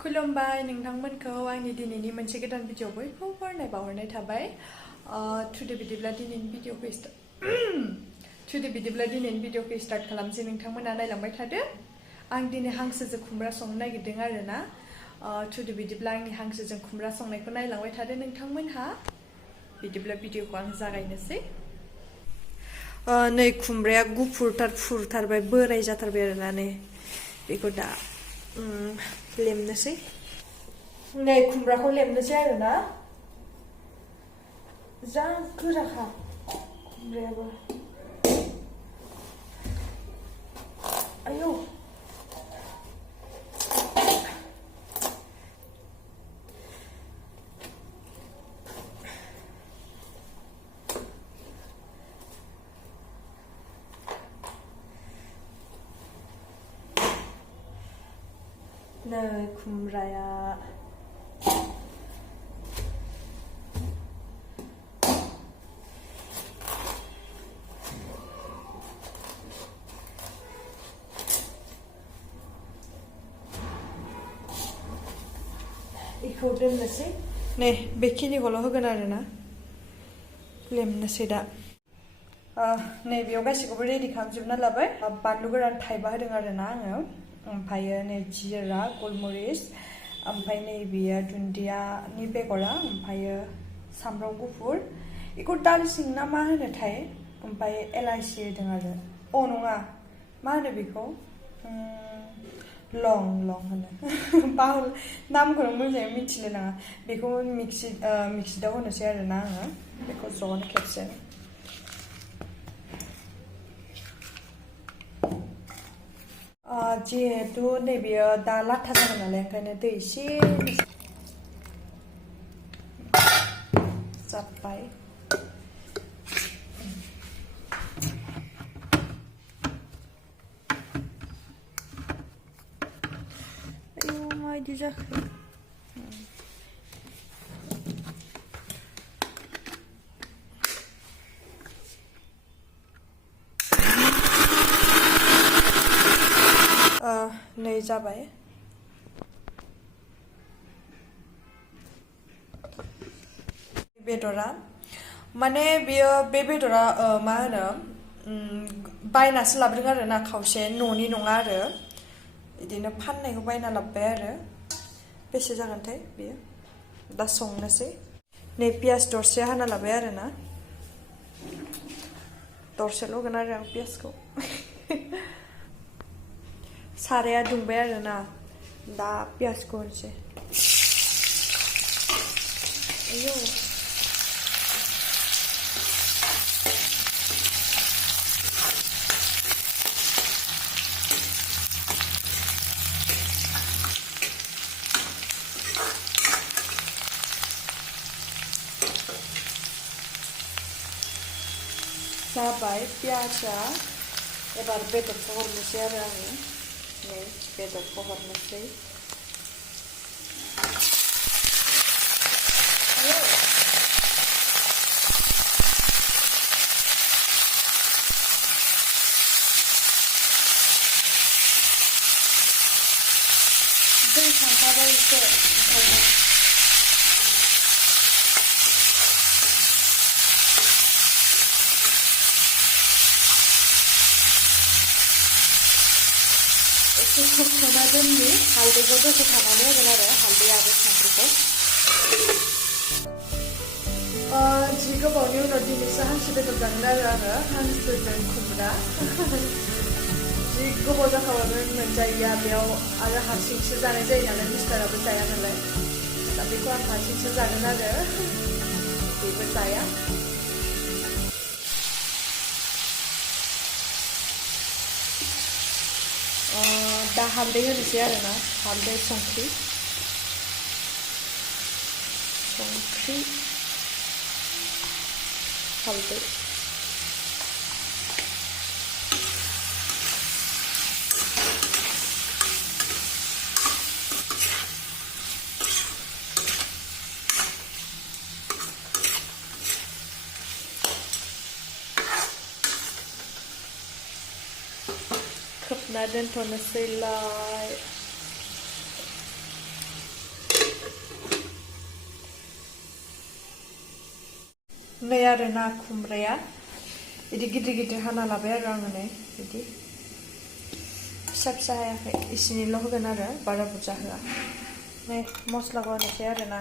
खुलुमबाय नोंथांमोनखौ आंनि दिनैनि मोनसे गोदान भिडिअ बयखौबो बरायनाय थाबाय टुडे बिदिब्ला दिनैनि भिडिअखौ स्टार्ट खालामसै नोंथांमोना नायलांबाय थादो आं दिनै हांसोजों खुमब्रा संनो नागिरदों आरोना टुडे बिदिब्ला आंनि हांसोजों खुमब्रा संनायखौ नायलांबाय थादो नोंथांमोनहा बिदिब्ला भिडिअखौ आं जागायनोसै नै खुमब्राया गुफुरथार फुरथारबाय बोराय जाथारबाय आरोना नै बेखौ दा लेमनोसै नै खुमब्राखौ लेमनोसै आरोना जा गोराखा खुमब्रायाबो आयौ नै खुमब्राया बेखौ दोननोसै नै बेखिनिखौल' होगोन आरोना लेमनोसै दा नै बेयाव गासैखौबो रेडि खालामजोबना लाबाय बानलु गोरान थाइबा होदों आरोना आङो ओमफ्रायो नै जिरा गलमरिस ओमफ्राय नै बेयो दुन्दियानि बेगरा ओमफ्रायो सामब्राम गुफुर बेखौ दालसिं ना मा होनोथाय ओमफ्राय एलाइचि होदों आरो नङा मा होनो बेखौ लं होनो नामखौनो मोजाङै मिथिनो नाङा बेखौ मिक्सिदाव होनोसै आरोना आङो बेखौ ज'नो खेबसे जिहेतु नैबेयो दा लाथा जागोन नालाय ओंखायनो दै एसे जाबाय आयौ माबायदि जाखो नै जाबाय बेदरा माने बेयो बे बेदरा मा होनो बायनासो लाबोदों आरोना खावसे न'नि नङा आरो बिदिनो फाननायखौ बायना लाबोबाय आरो बेसे जागोनथाय बेयो दा संनोसै नै पियास दरसे हाना लाबाय आरोना दरसेल' होगोन आरो आं पियासखौ साराया दुंबाय आरोना दा पियासखौ होनोसै आयौ जाबाय पियासा एबार बेदरखौ हरनोसै आरो आङो नै बेदरखौ हरनोसै दै थांफाबाय एसे ओंखायनो एसे खोबथ'ना दोननि हालदैखौ दसे थानानै होगोन आरो हालदै आरो संख्रिखौ जि गोबावनि उनाव दिनैसो हांसो बेदर जागोन आरो आङो हांसोजों खुमब्रा जि गोबाव जाखाबाय मोनजायैया बेयाव आरो हारसिंसो जानाय जायो नालाय मिस्टाराबो जाया नालाय दा बेखौ आं हारसिंसो जागोन आरो बेबो जाया दा हालदै होनोसै आरोना हालदै संख्रि हालदै खोबना दोनथ'नोसैलाय नै आरोना खुमब्राया बिदि गिदिर गिदिर हाना लाबाय आरो आङो नै बिदि फिसा फिसा हायाखै इसिनिल' होगोन आरो बारा बुरजा होआ नै मस्लाखौ होनोसै आरोना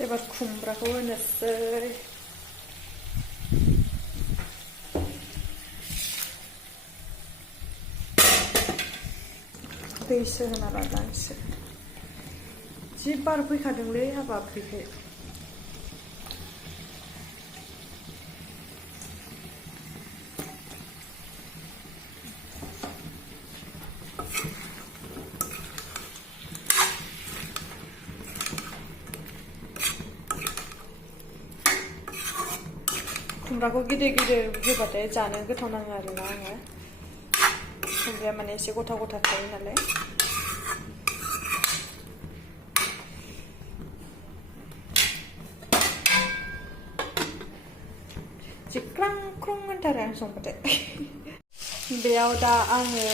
एबार खुमब्राखौ होनोसै दैसो होना लादांसो जि बार फैखादोंलै हाबाब बेखै खुमब्राखौ गिदिर गिदिर होबाथाय जानो गोथाव नाङो आरोना आङो खुमब्राया माने एसे गथा गथा थायो नालाय जि ख्रां ख्रुं होनथारो आं संबाथाय बेयाव दा आङो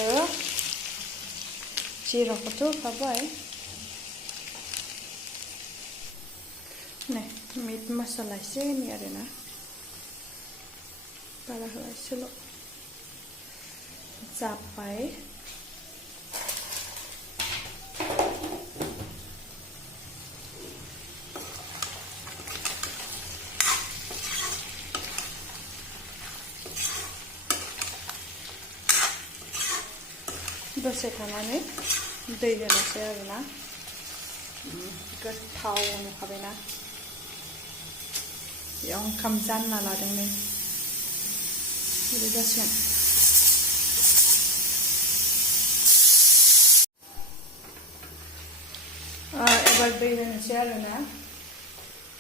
जिराखौथ' होखाबाय नै मिट मसाला एसे होनि आरोना बारा होआ एसेल' जाबाय दसे थानानै दै होनोसै आरोना गोथाव नुखाबायना बेयाव ओंखाम जानना लादों नै बिदि जासिगोन एबार दै होनोसै आरोना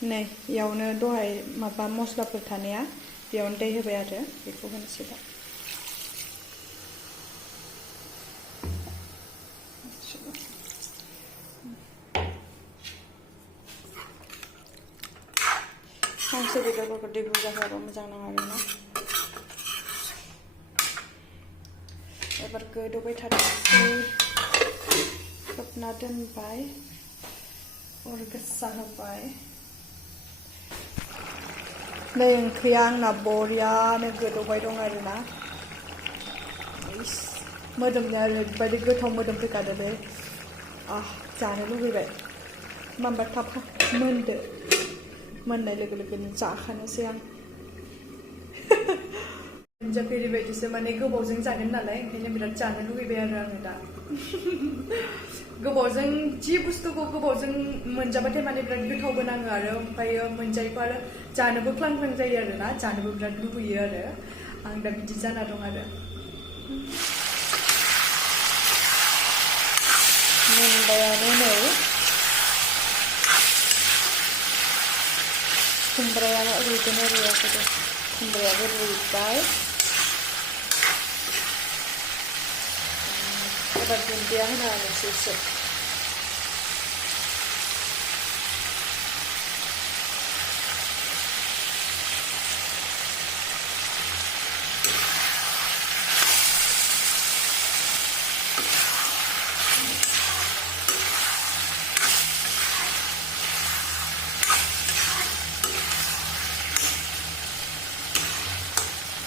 नै बेयावनो दहाय माबा मस्लाफोर थानाया बेयावनो दै होबाय आरो बेखौ होनोसै दा हांसो बेदरफोरखौ दै बुरजा होआबा मोजां नाङा आरोना एबार गोदौबाय थाथोंसै खोबना दोनबाय अर गोसा होबाय नै ओंख्रिया आंना बरियानो गोदौबाय दं आरोना मोदोमनाया ओरैबायदि गोथाव मोदोम फैखादोंलै जानो लुबैबाय होमबा थाब मोनदो मोननाय लोगो लोगोनो जाखानोसै आं मोनजाफेरि बायदिसो माने गोबावजों जागोन नालाय ओंखायनो बिराद जानो लुबैबाय आरो आङो दा गोबावजों जि बुस्थुखौ गोबावजों मोनजाबाथाय माने बिराद गोथावबो नाङो आरो ओमफ्रायो मोनजायोबा आरो जानोबो ख्लां ख्लां जायो आरोना जानोबो बिराद लुबैयो आरो आं दा बिदि जाना दं आरो मोनबायानो नै खुमब्राया रुइगोन रुइयाखै दे खुमब्रायाबो रुइबाय एबार दुन्दिया होना होनोसै एसे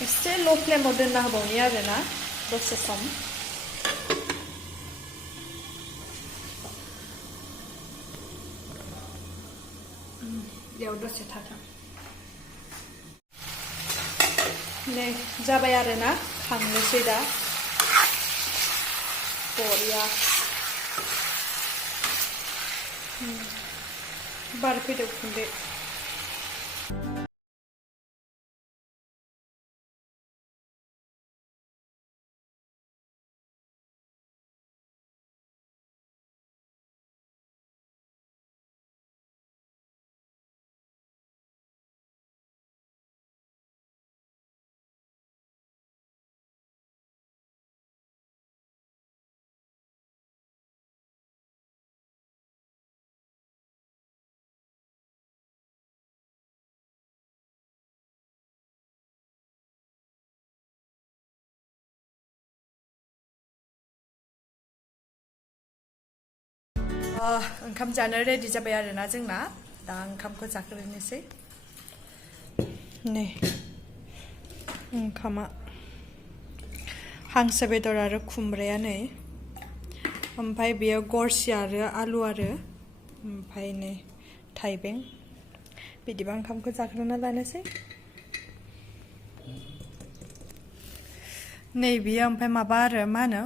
एसे ल' फ्लेमाव दोनना होबावनि आरोना दसे सम बेयाव दसे थाथों नै जाबाय आरोना खांनोसै दा बरिया बार फैदों उखुन्दै ओंखाम जानो रेडि जाबाय आरोना जोंना दा ओंखामखौ जाग्रोनोसै नै ओंखामा हांसो बेदर आरो खुमब्राया नै ओमफ्राय बेयो गरसि आरो आलु आरो ओमफ्राय नै थाइबें बिदिबा ओंखामखौ जाग्रोना लानोसै नै बेयो ओमफ्राय माबा आरो मा होनो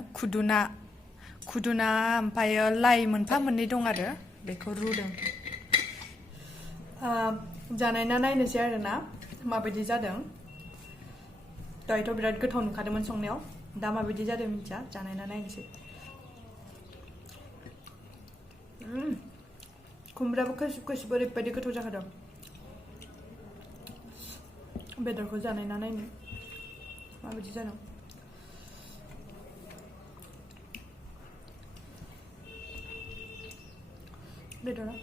खुदुना ओमफ्राय लाइ मोनफा मोननै दं आरो बेखौ रुदों जानायना नायनोसै आरोना माबायदि जादों दहायथ' बिराद गोथाव नुखादोंमोन संनायाव दा माबायदि जादों मिथिया जानायना नायनोसै खुमब्रायाबो खैसिब खैसिब ओरैबायदि गोथाव जाखादों बेदरखौ जानायना नायनो माबायदि जादों बेदरा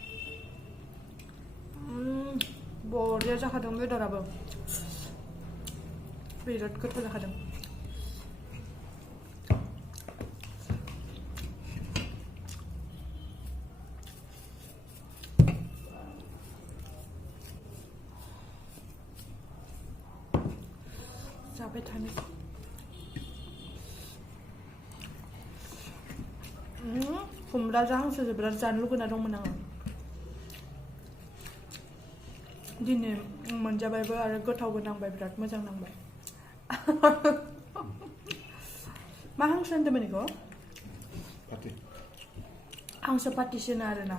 बरिया जाखादों बेदराबो बिराद गोथाव जाखादों जाबाय थानो खुमब्राजों हांसोजों बिराद जानो लुगैना दंमोन आङो दिनै मोनजाबायबो आरो गोथावबो नांबाय बिराद मोजां नांबाय मा हांसो होनदोंमोन बेखौ हांसो पाटिसो होनो आरोना